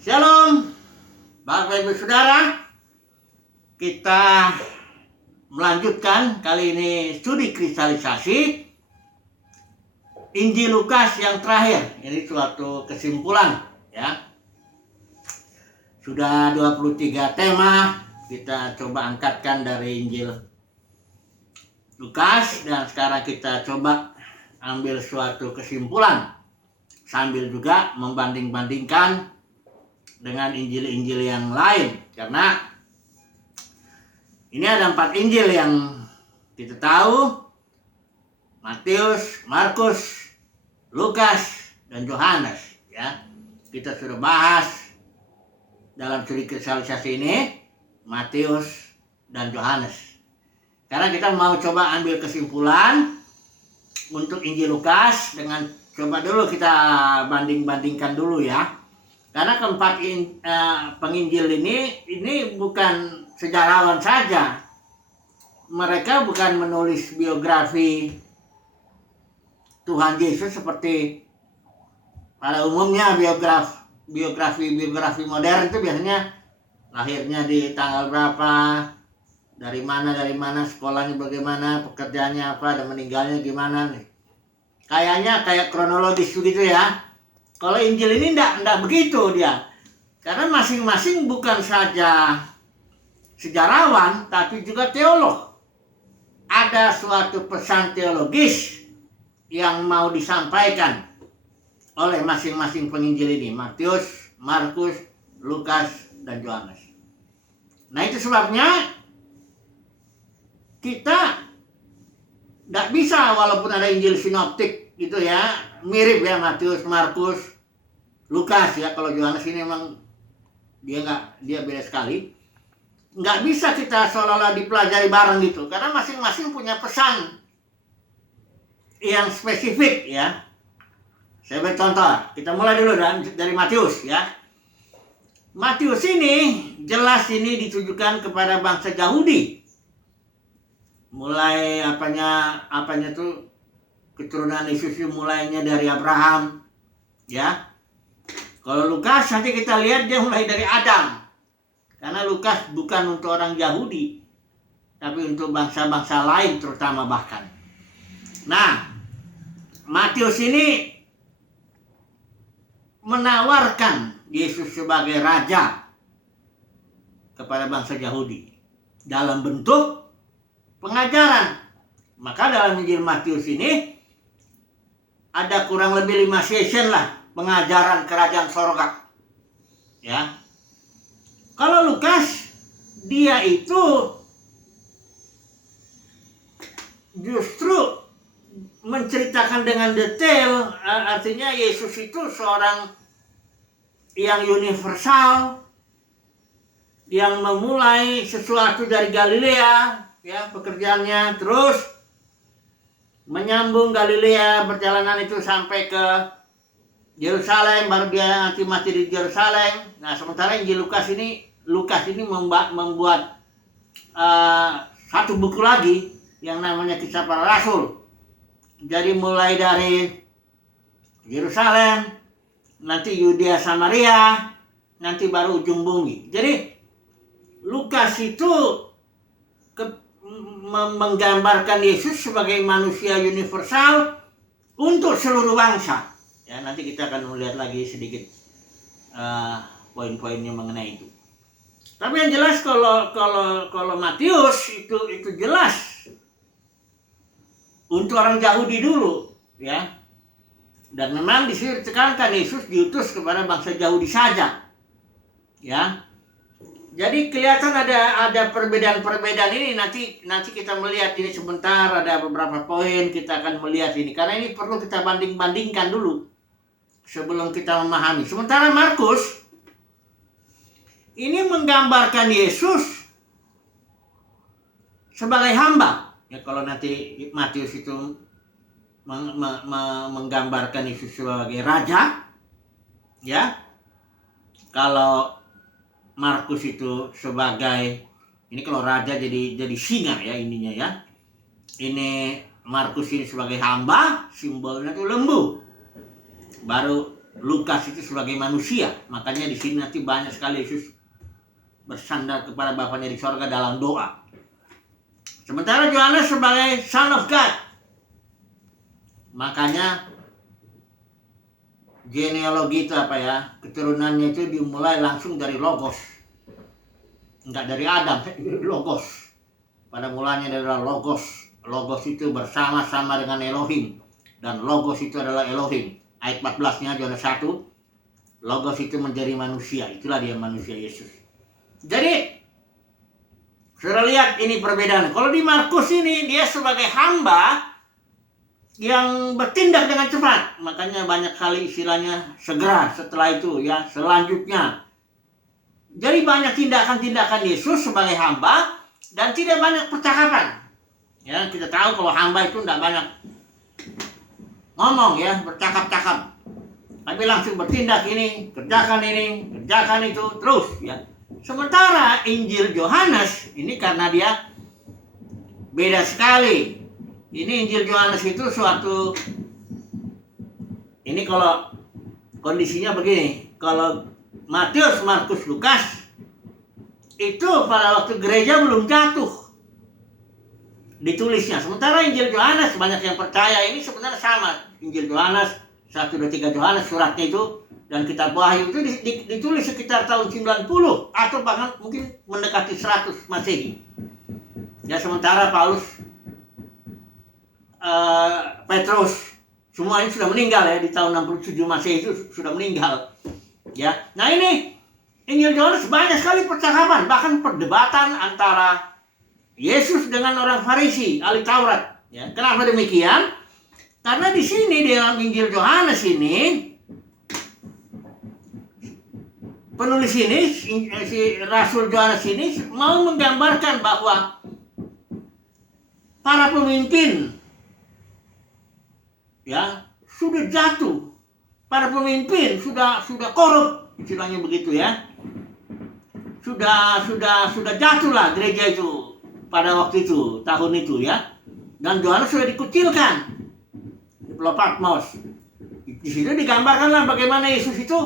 Shalom, Bapak Ibu Saudara. Kita melanjutkan kali ini studi kristalisasi Injil Lukas yang terakhir. Ini suatu kesimpulan ya. Sudah 23 tema kita coba angkatkan dari Injil Lukas, dan sekarang kita coba ambil suatu kesimpulan sambil juga membanding-bandingkan dengan Injil-Injil yang lain, karena ini ada 4 Injil yang kita tahu: Matius, Markus, Lukas, dan Yohanes ya. Kita sudah bahas dalam studi kristalisasi ini Matius dan Yohanes. Karena kita mau coba ambil kesimpulan untuk Injil Lukas, dengan coba dulu kita banding-bandingkan dulu ya. Karena keempat penginjil ini bukan sejarawan saja. Mereka bukan menulis biografi Tuhan Yesus seperti pada umumnya biografi modern itu biasanya lahirnya di tanggal berapa, dari mana, sekolahnya bagaimana, pekerjaannya apa, dan meninggalnya gimana nih. Kayaknya kayak kronologis begitu ya. Kalau Injil ini enggak begitu dia. Karena masing-masing bukan saja sejarawan, tapi juga teolog. Ada suatu pesan teologis yang mau disampaikan oleh masing-masing penginjil ini. Matius, Markus, Lukas, dan Yohanes. Nah, itu sebabnya kita enggak bisa, walaupun ada Injil sinoptik gitu ya, mirip ya, Matius, Markus, Lukas ya. Kalau Yohanes ini memang dia beda sekali. Nggak bisa kita seolah-olah dipelajari bareng gitu, karena masing-masing punya pesan yang spesifik ya. Saya beri contoh. Kita mulai dulu dari Matius ya. Matius ini jelas ini ditujukan kepada bangsa Yahudi. Mulai apanya tuh keturunan Yesus mulainya dari Abraham ya. Kalau Lukas nanti kita lihat dia mulai dari Adam, karena Lukas bukan untuk orang Yahudi tapi untuk bangsa-bangsa lain terutama bahkan. Nah, Matius ini menawarkan Yesus sebagai raja kepada bangsa Yahudi dalam bentuk pengajaran. Maka dalam Injil Matius ini ada kurang lebih 5 session lah pengajaran kerajaan sorga ya. Kalau Lukas, dia itu justru menceritakan dengan detail, artinya Yesus itu seorang yang universal, yang memulai sesuatu dari Galilea ya, pekerjaannya, terus menyambung Galilea, perjalanan itu sampai ke Yerusalem, baru dia nanti mati di Yerusalem. Nah, sementara Injil Lukas ini membuat satu buku lagi yang namanya Kisah Para Rasul. Jadi mulai dari Yerusalem, nanti Yudea Samaria, nanti baru ujung bumi. Jadi Lukas itu menggambarkan Yesus sebagai manusia universal untuk seluruh bangsa. Ya, nanti kita akan melihat lagi sedikit poin-poinnya mengenai itu. Tapi yang jelas kalau Matius itu jelas untuk orang Yahudi dulu ya. Dan memang di sini ditekankan Yesus diutus kepada bangsa Yahudi saja. Ya. Jadi kelihatan ada perbedaan-perbedaan ini, nanti kita melihat ini sebentar, ada beberapa poin kita akan melihat ini, karena ini perlu kita banding-bandingkan dulu sebelum kita memahami. Sementara Markus ini menggambarkan Yesus sebagai hamba. Ya, kalau nanti Matius itu menggambarkan Yesus sebagai raja, ya. Kalau Markus itu sebagai, ini kalau raja jadi singa ya ininya ya. Ini Markus ini sebagai hamba, simbolnya itu lembu. Baru Lukas itu sebagai manusia. Makanya di sini nanti banyak sekali Yesus bersandar kepada Bapaknya di sorga dalam doa. Sementara Yohanes sebagai Son of God. Makanya genealogi itu apa ya? Keturunannya itu dimulai langsung dari Logos. Enggak dari Adam, Logos. Pada mulanya adalah Logos. Logos itu bersama-sama dengan Elohim. Dan Logos itu adalah Elohim. Ayat 14-nya Yohanes 1. Logos itu menjadi manusia. Itulah dia manusia Yesus. Jadi, sudah lihat ini perbedaan. Kalau di Markus ini, dia sebagai hamba yang bertindak dengan cepat. Makanya banyak kali istilahnya segera setelah itu ya, selanjutnya. Jadi banyak tindakan-tindakan Yesus sebagai hamba dan tidak banyak percakapan. Ya, kita tahu kalau hamba itu tidak banyak ngomong ya, bercakap-cakap. Tapi langsung bertindak ini, kerjakan itu terus ya. Sementara Injil Yohanes ini karena dia beda sekali. Ini Injil Yohanes itu suatu, ini kalau kondisinya begini, kalau Matius, Markus, Lukas itu pada waktu gereja belum jatuh ditulisnya. Sementara Injil Yohanes banyak yang percaya ini sebenarnya sama. Injil Yohanes 1, 2, 3 Yohanes suratnya itu dan kitab Wahyu itu ditulis sekitar tahun 90 atau bahkan mungkin mendekati 100 Masehi. Ya sementara Paulus, Petrus semuanya sudah meninggal ya di tahun 67 Masehi itu sudah meninggal. Ya. Nah ini Injil Yohanes banyak sekali percakapan, bahkan perdebatan antara Yesus dengan orang Farisi, ahli Taurat. Ya. Kenapa demikian? Karena di sini di dalam Injil Yohanes ini penulis ini si Rasul Yohanes ini mau menggambarkan bahwa para pemimpin ya sudah jatuh, para pemimpin sudah korup, istilahnya begitu ya, sudah jatuhlah gereja itu pada waktu itu, tahun itu ya, dan Yohanes sudah dikucilkan di Pulau Patmos. Di situ digambarkanlah bagaimana Yesus itu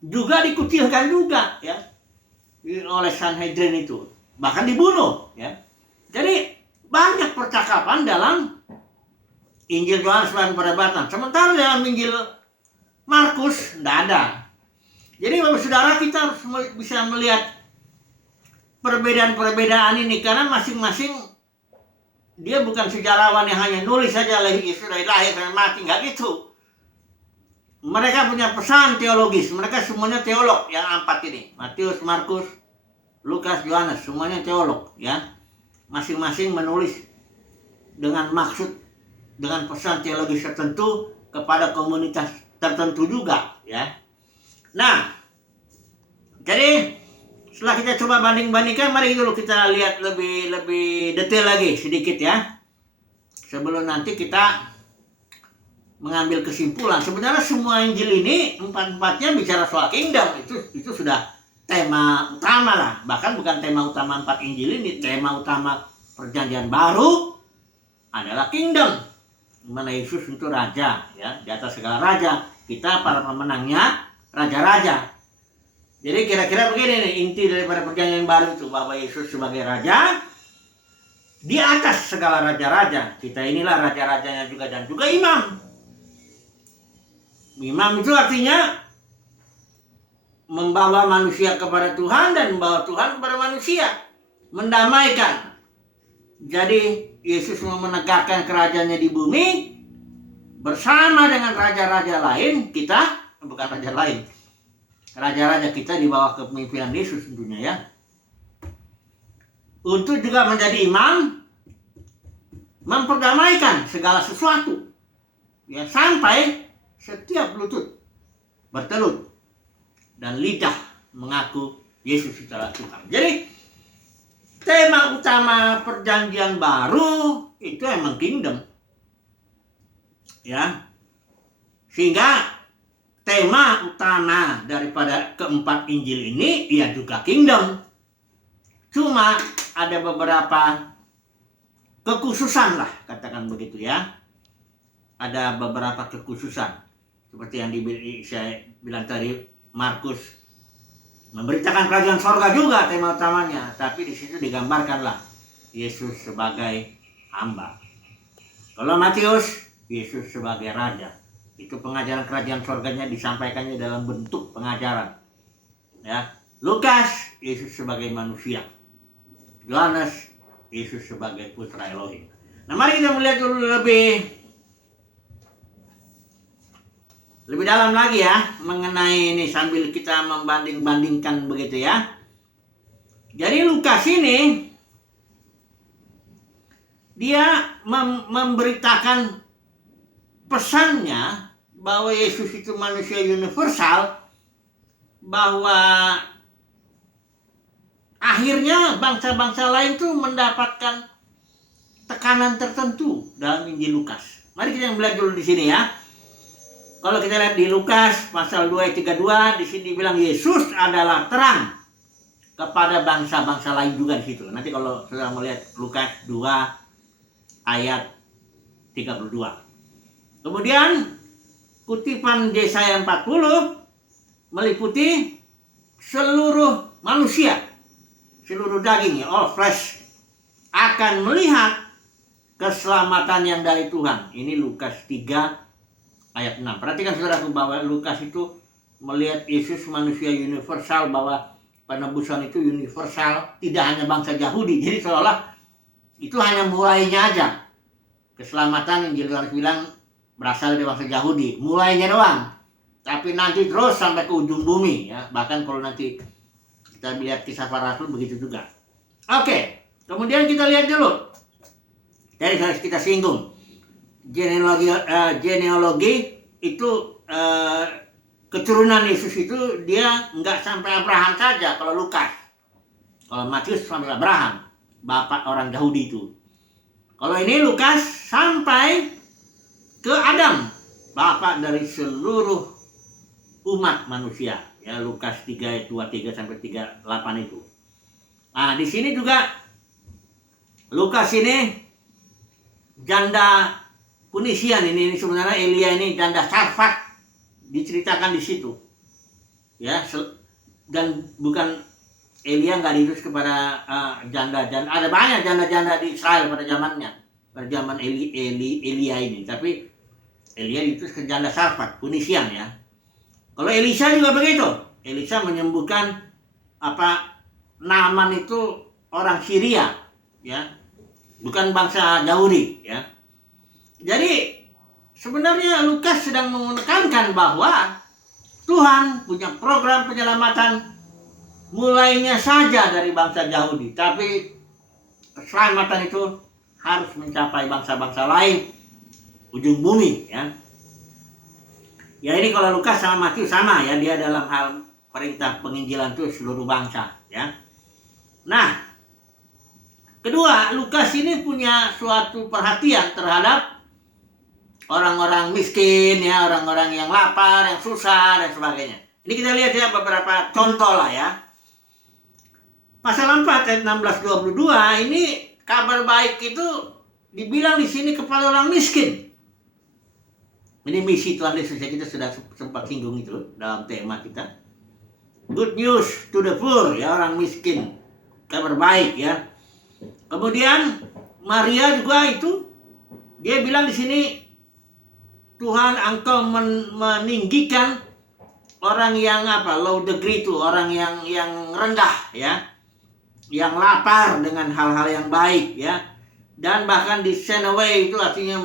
juga dikucilkan juga ya oleh Sanhedrin itu, bahkan dibunuh ya. Jadi banyak percakapan dalam Injil Yohanes dan perdebatan. Sementara dalam Injil Markus tidak ada. Jadi Bapak Saudara kita harus bisa melihat perbedaan-perbedaan ini karena masing-masing dia bukan sejarawan yang hanya nulis saja Yesus dari lahir dan mati, nggak gitu. Mereka punya pesan teologis. Mereka semuanya teolog yang 4 ini. Matius, Markus, Lukas, Yohanes, semuanya teolog ya. Masing-masing menulis dengan maksud, dengan pesan teologis tertentu kepada komunitas tertentu juga ya. Nah, jadi setelah kita coba banding-bandingkan, mari dulu kita lihat lebih detail lagi sedikit ya. Sebelum nanti kita mengambil kesimpulan. Sebenarnya semua Injil ini 4-4-nya bicara soal kingdom. Itu sudah tema utama lah. Bahkan bukan tema utama 4 Injil ini, tema utama Perjanjian Baru adalah kingdom. Dimana Yesus itu raja ya, di atas segala raja. Kita para pemenangnya raja-raja. Jadi kira-kira begini nih inti daripada Perjanjian Baru itu, bahwa Yesus sebagai raja di atas segala raja-raja. Kita inilah raja-rajanya juga dan juga imam. Imam itu artinya membawa manusia kepada Tuhan dan membawa Tuhan kepada manusia, mendamaikan. Jadi Yesus mau menegakkan kerajaannya di bumi bersama dengan raja-raja lain. Kita bukan raja lain, raja-raja kita di bawah kepemimpinan Yesus tentunya ya, untuk juga menjadi imam, memperdamaikan segala sesuatu ya, sampai setiap lutut bertelut dan lidah mengaku Yesus adalah Tuhan. Jadi tema utama Perjanjian Baru itu emang kingdom ya, sehingga tema utama daripada keempat Injil ini ya juga kingdom. Cuma ada beberapa kekhususan lah, katakan begitu ya. Ada beberapa kekhususan. seperti yang saya bilang tadi, Markus memberitakan kerajaan sorga juga tema utamanya, tapi di situ digambarkanlah Yesus sebagai hamba. Kalau Matius, Yesus sebagai raja. Itu pengajaran kerajaan sorganya disampaikannya dalam bentuk pengajaran. Ya, Lukas, Yesus sebagai manusia. Yohanes, Yesus sebagai putra Elohim. Nah, mari kita melihat dulu lebih dalam lagi ya mengenai ini sambil kita membanding-bandingkan begitu ya. Jadi Lukas ini dia memberitakan pesannya bahwa Yesus itu manusia universal, bahwa akhirnya bangsa-bangsa lain tuh mendapatkan tekanan tertentu dalam Injil Lukas. Mari kita melihat dulu di sini ya. Kalau kita lihat di Lukas pasal 2 ayat 32, di sini bilang Yesus adalah terang kepada bangsa-bangsa lain juga di situ. Nanti kalau sudah melihat Lukas 2 ayat 32. Kemudian kutipan Yesaya 40 meliputi seluruh manusia, seluruh daging, all flesh akan melihat keselamatan yang dari Tuhan. Ini Lukas 3 ayat 6. Perhatikan saudaraku bahwa Lukas itu melihat Yesus manusia universal, bahwa penebusan itu universal, tidak hanya bangsa Yahudi. Jadi seolah itu hanya mulainya aja. Keselamatan Injil Yohanes bilang berasal dari bangsa Yahudi, mulainya doang. Tapi nanti terus sampai ke ujung bumi ya. Bahkan kalau nanti kita lihat kisah para rasul begitu juga. Oke, kemudian kita lihat dulu. Dari harus kita singgung. Genealogi itu keturunan Yesus itu dia nggak sampai Abraham saja kalau Lukas. Kalau Matius sampai Abraham, bapak orang Yahudi itu. Kalau ini Lukas sampai ke Adam, bapak dari seluruh umat manusia. Ya, Lukas 3 ayat 23 sampai 38 itu. Nah, di sini juga Lukas ini janda Punisian ini sebenarnya Elia ini janda Sarfat diceritakan di situ. Ya, dan bukan Elia nggak diutus kepada janda. Ada banyak janda-janda di Israel pada zamannya, pada zaman Elia ini. Tapi Elia diutus ke janda Sarfat, Punisian ya. Kalau Elisa juga begitu. Elisa menyembuhkan Naaman itu orang Syria, ya, bukan bangsa Yahudi, ya. Jadi sebenarnya Lukas sedang menekankan bahwa Tuhan punya program penyelamatan mulainya saja dari bangsa Yahudi, tapi keselamatan itu harus mencapai bangsa-bangsa lain, ujung bumi, ya. Ya, ini kalau Lukas sama Matius sama ya, dia dalam hal perintah penginjilan itu seluruh bangsa, ya. Nah, kedua, Lukas ini punya suatu perhatian terhadap orang-orang miskin ya, orang-orang yang lapar, yang susah dan sebagainya. Ini kita lihat ya beberapa contoh lah ya. Pasal 4 ayat 16-22 ini kabar baik itu dibilang di sini kepada orang miskin. Ini misi Tuhan Yesus ya, kita sudah sempat singgung itu dalam tema kita. Good news to the poor ya, orang miskin. Kabar baik ya. Kemudian Maria juga itu dia bilang di sini, Tuhan engkau meninggikan orang yang low degree itu, orang yang rendah ya, yang lapar dengan hal-hal yang baik ya, dan bahkan di send away itu artinya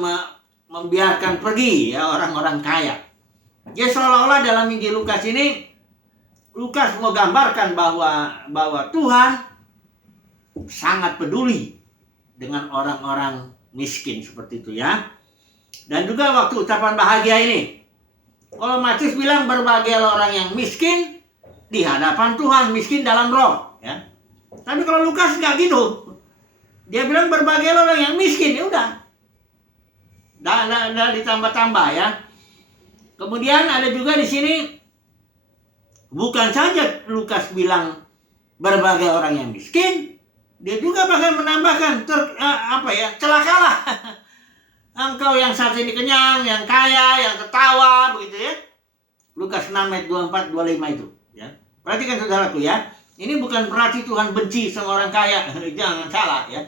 membiarkan pergi ya orang-orang kaya. Ya, seolah-olah dalam Injil Lukas ini Lukas mau gambarkan bahwa Tuhan sangat peduli dengan orang-orang miskin seperti itu ya. Dan juga waktu ucapan bahagia ini, kalau Matius bilang berbahagialah orang yang miskin di hadapan Tuhan, miskin dalam roh ya. Tapi kalau Lukas nggak gitu, dia bilang berbahagialah orang yang miskin, ya udah. Dan ditambah-tambah ya. Kemudian ada juga di sini, bukan saja Lukas bilang berbagai orang yang miskin, dia juga bahkan menambahkan celakalah Engkau yang saat ini kenyang, yang kaya, yang tertawa, begitu ya. Lukas 6 ayat 24, 25 itu. Ya. Perhatikan saudaraku ya. Ini bukan berarti Tuhan benci sama orang kaya. Jangan salah ya.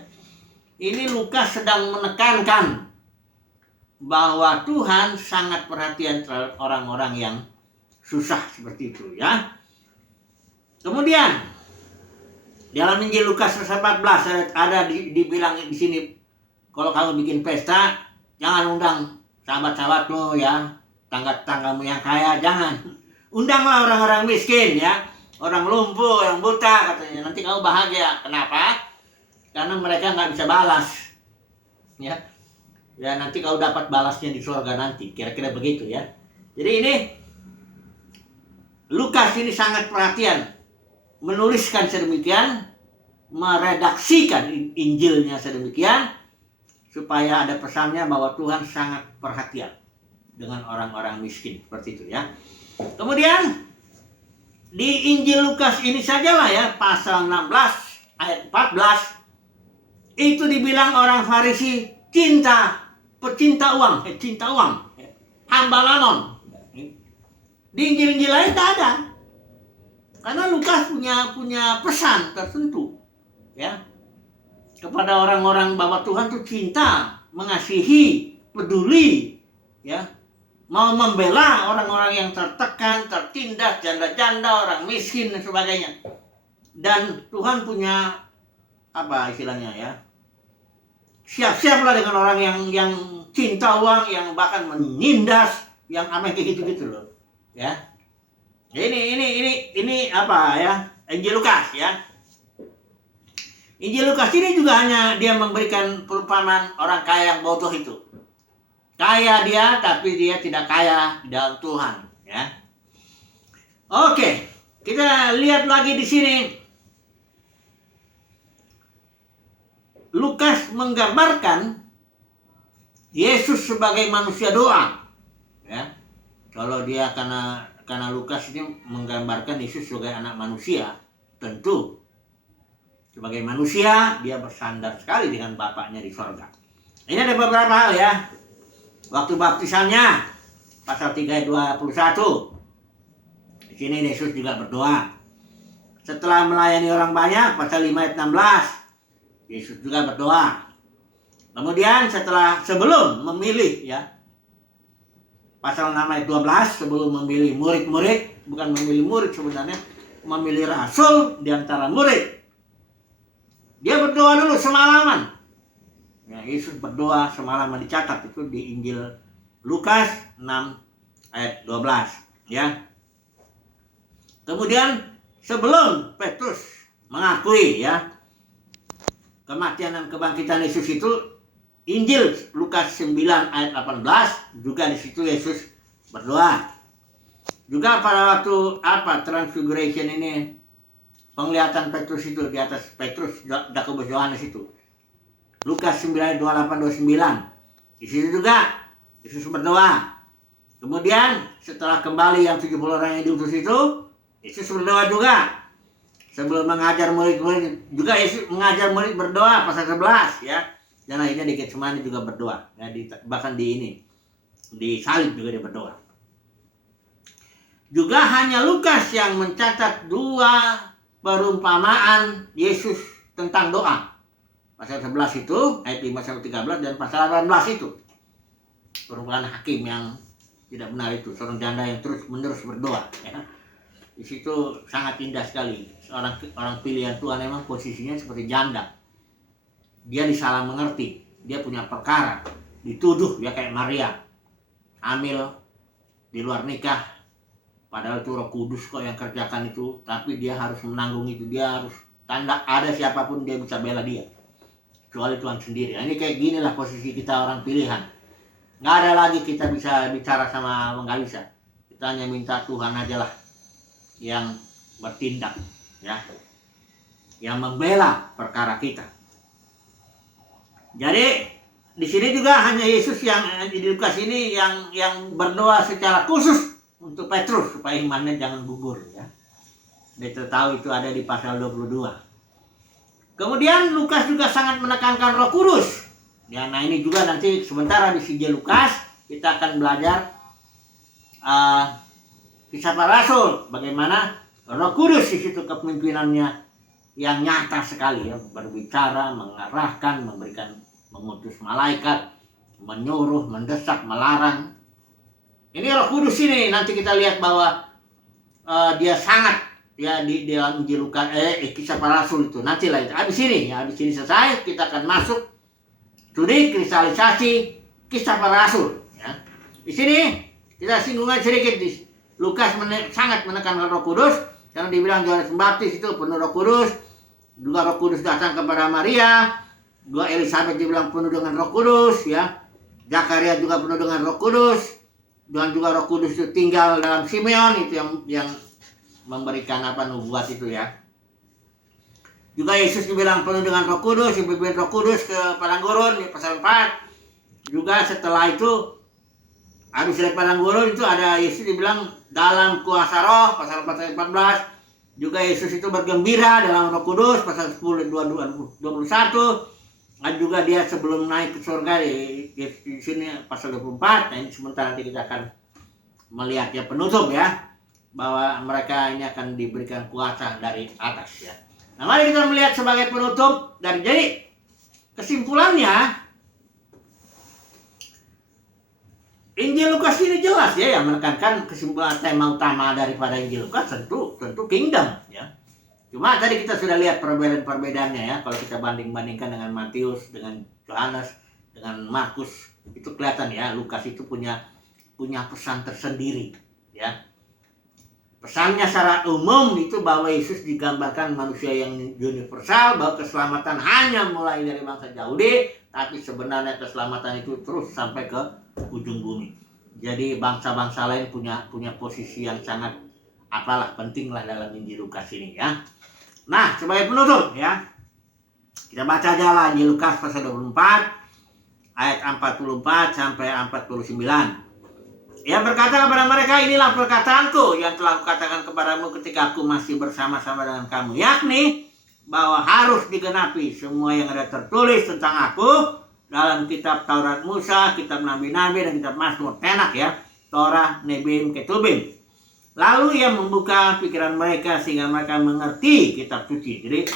Ini Lukas sedang menekankan bahwa Tuhan sangat perhatian terhadap orang-orang yang susah seperti itu ya. Kemudian dalam Injil Lukas 14 ada dibilang di sini, kalau kamu bikin pesta jangan undang sahabat-sahabatmu ya, tangga-tanggamu yang kaya, jangan. Undanglah orang-orang miskin ya, orang lumpuh, yang buta, katanya, nanti kamu bahagia. Kenapa? Karena mereka nggak bisa balas ya. Ya nanti kau dapat balasnya di surga nanti, kira-kira begitu ya. Jadi ini Lukas ini sangat perhatian menuliskan sedemikian, meredaksikan Injilnya sedemikian, supaya ada pesannya bahwa Tuhan sangat perhatian dengan orang-orang miskin, seperti itu ya. Kemudian di Injil Lukas ini sajalah ya, pasal 16 ayat 14, itu dibilang orang Farisi pecinta uang, hamba mammon. Di Injil-Injil lain tak ada. Karena Lukas punya pesan tertentu ya kepada orang-orang bahwa Tuhan tuh cinta, mengasihi, peduli ya, mau membela orang-orang yang tertekan, tertindas, janda-janda, orang miskin dan sebagainya. Dan Tuhan punya apa istilahnya ya, siap-siaplah dengan orang yang cinta uang, yang bahkan menindas, yang apa kayak gitu-gitu loh ya. Ini apa ya, Injil Lukas ya. Injil Lukas ini juga hanya dia memberikan perumpamaan orang kaya yang bodoh itu. Kaya dia, tapi dia tidak kaya di dalam Tuhan ya. Oke, kita lihat lagi di sini. Lukas menggambarkan Yesus sebagai manusia doa ya. Kalau dia karena Lukas ini menggambarkan Yesus sebagai anak manusia, tentu sebagai manusia dia bersandar sekali dengan Bapaknya di sorga. Ini ada beberapa hal ya. Waktu baptisannya pasal 3 ayat 21. Di sini Yesus juga berdoa. Setelah melayani orang banyak pasal 5 ayat 16, Yesus juga berdoa. Kemudian sebelum memilih ya, pasal 6 ayat 12, sebelum memilih murid-murid, bukan memilih murid sebenarnya, memilih rasul di antara murid. Dia berdoa dulu semalaman. Ya, Yesus berdoa semalaman, dicatat itu di Injil Lukas 6 ayat 12 ya. Kemudian sebelum Petrus mengakui ya kematian dan kebangkitan Yesus itu, Injil Lukas 9 ayat 18 juga di situ Yesus berdoa. Juga pada waktu transfiguration ini, penglihatan Petrus itu di atas Petrus, Yakobus, Yohanes itu. Lukas 9 ayat 28 29. Di situ juga Yesus berdoa. Kemudian setelah kembali yang 70 orang yang diutus itu, Yesus berdoa juga. Sebelum mengajar murid-murid juga Yesus mengajar murid berdoa pasal 11 ya. Dan akhirnya di Getsemani juga berdoa ya, bahkan di salib juga dia berdoa. Juga hanya Lukas yang mencatat 2 perumpamaan Yesus tentang doa. Pasal 11 itu ayat 5 sampai 13, dan pasal 18 itu perumpamaan hakim yang tidak benar itu, seorang janda yang terus-menerus berdoa ya. Di situ sangat indah sekali. Orang pilihan Tuhan memang posisinya seperti janda. Dia disalah mengerti, dia punya perkara, dituduh dia kayak Maria, hamil di luar nikah, padahal itu Roh Kudus kok yang kerjakan itu, tapi dia harus menanggung itu, dia harus tanda ada siapapun dia bisa bela dia, kecuali Tuhan sendiri. Nah, ini kayak gini lah posisi kita orang pilihan. Nggak ada lagi kita bisa bicara sama nggak bisa. Kita hanya minta Tuhan aja lah yang bertindak ya, yang membela perkara kita. Jadi di sini juga hanya Yesus yang di Lukas ini yang berdoa secara khusus untuk Petrus supaya imannya jangan gugur ya. Kita tahu itu ada di pasal 22. Kemudian Lukas juga sangat menekankan Roh Kudus Ya, nah ini juga nanti sebentar di Injil Lukas kita akan belajar kisah para rasul, bagaimana Roh Kudus di situ kepemimpinannya yang nyata sekali ya, berbicara, mengarahkan, memberikan, mengutus malaikat, menyuruh, mendesak, melarang. Ini Roh Kudus ini nanti kita lihat bahwa dia sangat ya di dalam Injil Lukas kisah para rasul itu. Nanti lah itu. Habis ini selesai kita akan masuk studi kristalisasi kisah para rasul ya. Di sini kita singgungan sedikit di Lukas sangat menekankan Roh Kudus karena dibilang Yohanes Pembaptis itu penuh Roh Kudus, juga Roh Kudus datang kepada Maria, juga Elizabeth dibilang penuh dengan Roh Kudus ya. Zakaria juga penuh dengan Roh Kudus, dan juga Roh Kudus itu tinggal dalam Simeon, itu yang memberikan nubuat itu ya. Juga Yesus dibilang penuh dengan Roh Kudus, dipimpin Roh Kudus ke padang gurun di pasal 4. Juga setelah itu habis dari padang gurun itu ada Yesus dibilang dalam kuasa Roh pasal 4 ayat 14. Juga Yesus itu bergembira dalam Roh Kudus pasal 10 21. Dan juga dia sebelum naik ke surga di sini pasal 24. Nah ini sebentar nanti kita akan melihat ya penutup ya, bahwa mereka ini akan diberikan kuasa dari atas ya. Nah mari kita melihat sebagai penutup dari jadi kesimpulannya Injil Lukas ini jelas ya yang menekankan kesimpulan tema utama daripada Injil Lukas tentu kingdom ya. Cuma tadi kita sudah lihat perbedaan-perbedaannya ya. Kalau kita banding-bandingkan dengan Matius, dengan Yohanes, dengan Markus, itu kelihatan ya Lukas itu punya pesan tersendiri ya. Pesannya secara umum itu bahwa Yesus digambarkan manusia yang universal, bahwa keselamatan hanya mulai dari bangsa Yahudi, tapi sebenarnya keselamatan itu terus sampai ke ujung bumi. Jadi bangsa-bangsa lain punya posisi yang sangat penting lah dalam Injil Lukas ini ya. Nah, sebagai penutup ya, kita baca aja lah Injil Lukas pasal 24 ayat 44 sampai 49. Ia berkata kepada mereka, inilah perkataanku yang telah kukatakan kepadamu ketika aku masih bersama-sama dengan kamu, yakni bahwa harus digenapi semua yang ada tertulis tentang aku dalam kitab Taurat Musa, kitab Nabi-Nabi, dan kitab Mazmur. Enak ya, Torah, Nebim, Ketubim. Lalu ia membuka pikiran mereka sehingga mereka mengerti kitab suci. Jadi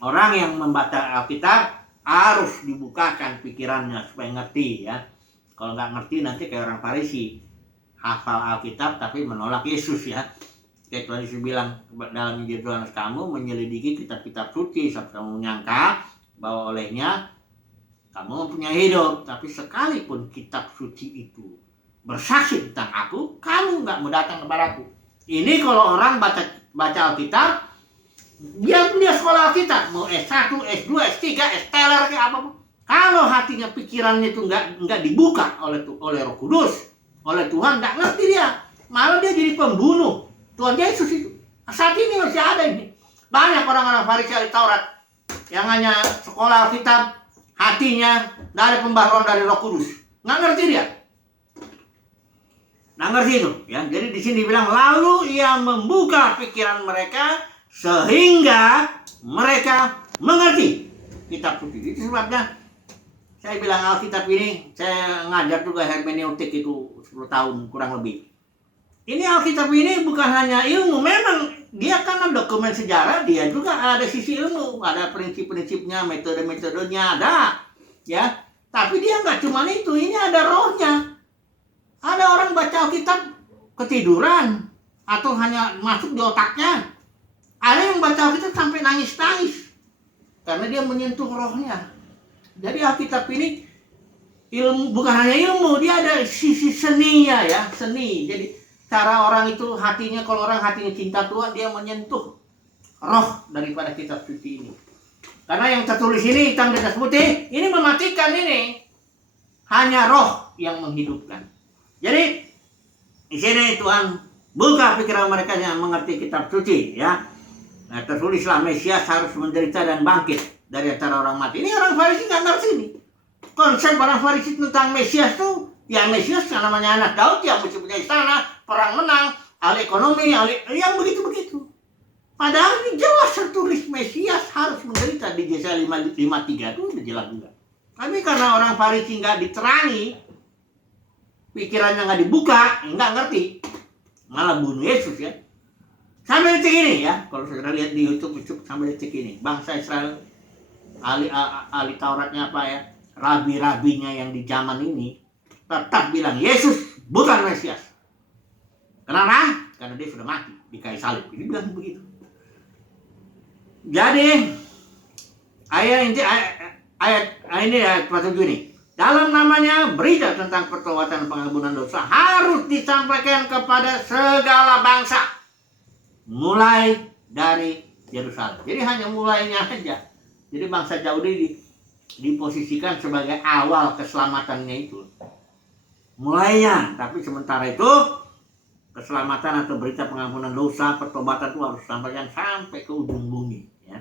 orang yang membaca Alkitab harus dibukakan pikirannya supaya ngerti ya. Kalau nggak ngerti nanti kayak orang Farisi, hafal Alkitab tapi menolak Yesus ya. Kayak Tuhan Yesus bilang dalam Injil Yohanes, kamu menyelidiki kitab-kitab suci sampai kamu menyangka bahwa olehnya kamu mempunyai hidup, tapi sekalipun kitab suci itu bersaksi tentang aku, kamu nggak mau datang kepadaku. Ini kalau orang baca Alkitab, dia sekolah Alkitab, mau S1, S2, S3, S-teler kayak apapun. Kalau hatinya, pikirannya itu nggak dibuka oleh Roh Kudus, oleh Tuhan, nggak ngerti dia. Malah dia jadi pembunuh Tuhan Yesus itu. Saat ini masih ada ini. Banyak orang-orang Farisi ahli Taurat yang hanya sekolah Alkitab, hatinya dari pembaharuan dari Roh Kudus. Nggak ngerti dia. Nggak ngerti itu. Ya. Jadi di sini bilang, lalu ia membuka pikiran mereka sehingga mereka mengerti kitab suci. Itu sebabnya saya bilang Alkitab ini, saya ngajar juga hermeneutik itu 10 tahun kurang lebih. Ini Alkitab ini bukan hanya ilmu, memang dia kan dokumen sejarah, dia juga ada sisi ilmu, ada prinsip-prinsipnya, metode-metodenya ada, ya. Tapi dia nggak cuma itu, ini ada rohnya. Ada orang baca Alkitab ketiduran atau hanya masuk di otaknya. Ada yang baca Alkitab sampai nangis-nangis karena dia menyentuh rohnya. Jadi Alkitab ini ilmu, bukan hanya ilmu, dia ada sisi seninya ya, seni. Jadi cara orang itu hatinya, kalau orang hatinya cinta Tuhan, dia menyentuh roh daripada kitab suci ini. Karena yang tertulis ini hitam di atas putih, ini mematikan ini. Hanya roh yang menghidupkan. Jadi di sini Tuhan buka pikiran mereka yang mengerti kitab suci ya. Nah, tertulislah Mesias harus menderita dan bangkit dari antara orang mati. Ini orang Farisi nggak ngerti nih. Konsep orang Farisi tentang Mesias tuh, ya Mesias yang namanya anak Daud yang mesti punya istana, perang menang, ahli ekonomi, yang begitu-begitu. Padahal ini jelas tertulis Mesias harus menderita di Yesaya 53 itu udah jelas juga. Tapi karena orang Farisi nggak diterangi, pikirannya nggak dibuka, nggak ngerti, malah bunuh Yesus ya. Sampai detik ini ya, kalau saudara lihat di YouTube sampai detik ini, bangsa Israel, ahli Tauratnya apa ya, rabi-rabinya yang di zaman ini tetap bilang Yesus bukan Mesias. Kenapa? Karena dia sudah mati di kayu salib. Dia bilang begitu. Jadi ayat 47 ini, dalam namanya berita tentang pertobatan pengampunan dosa harus disampaikan kepada segala bangsa, mulai dari Yerusalem. Jadi hanya mulainya aja. Jadi bangsa Yahudi diposisikan sebagai awal keselamatannya itu. Mulainya, tapi sementara itu keselamatan atau berita pengampunan dosa, pertobatan itu harus disampaikan sampai ke ujung bumi. Ya.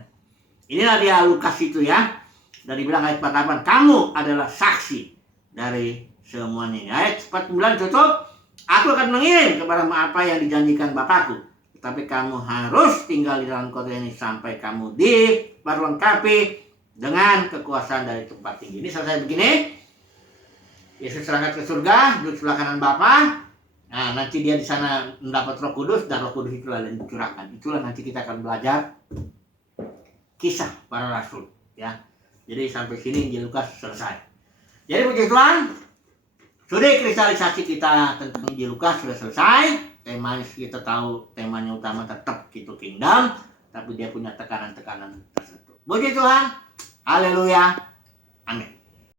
Inilah dia Lukas itu ya. Dan dibilang ayat 48, kamu adalah saksi dari semuanya ini. Ayat 49 tutup, aku akan mengirim kepada apa yang dijanjikan Bapakku. Tetapi kamu harus tinggal di dalam kota ini sampai kamu diperlengkapi dengan kekuasaan dari tempat tinggi. Ini selesai begini. Yesus terangkat ke surga, duduk sebelah kanan Bapa. Nah, nanti dia di sana mendapat Roh Kudus, dan Roh Kudus itulah yang dicurahkan. Itulah nanti kita akan belajar kisah para rasul, ya. Jadi sampai sini Injil Lukas selesai. Jadi puji Tuhan, studi kristalisasi kita tentang Injil Lukas sudah selesai. Temanya kita tahu, temanya utama tetap itu kingdom, tapi dia punya tekanan-tekanan tertentu. Puji Tuhan, haleluya, amin.